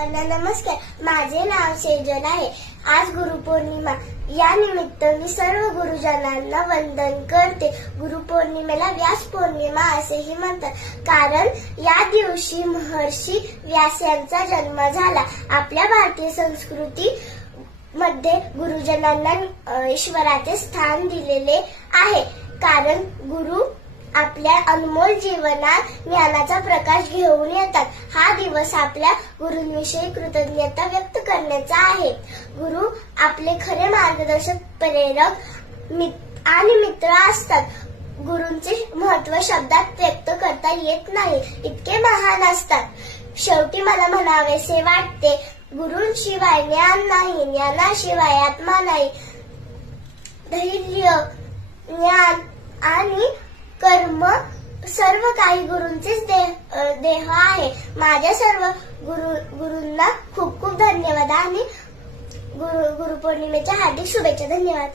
सर्वांना नमस्कार. माझे नाव सेजल आहे. आज गुरुपौर्णिमा. या निमित्त मी सर्व गुरुजनांना वंदन करते. गुरुपौर्णिमेला व्यास पौर्णिमा असेही म्हणतात, कारण या दिवशी महर्षी व्यास यांचा जन्म झाला. आपल्या भारतीय संस्कृती मध्ये गुरुजनांना ईश्वराचे स्थान दिलेले आहे, कारण गुरु आपल्या अनमोल जीवनात ज्ञानाचा प्रकाश घेऊन येतात. हा दिवस आपल्या गुरूंविषयी कृतज्ञता व्यक्त करण्याचा आहे. गुरु आपले खरे मार्गदर्शक, प्रेरक आणि मित्र असतात. गुरूंचे महत्त्व शब्दात व्यक्त करता येत नाही, इतके महान असतात. शेवटी मला म्हणावेसे वाटते, गुरूंशिवाय ज्ञान नाही, ज्ञानाशिवाय आत्मा नाही. धैर्य, ज्ञान आणि कर्म सर्व काही गुरूंचेच देह आहे. माझ्या सर्व गुरूंना खूप खूप धन्यवाद आणि गुरुपौर्णिमेच्या हार्दिक शुभेच्छा. धन्यवाद.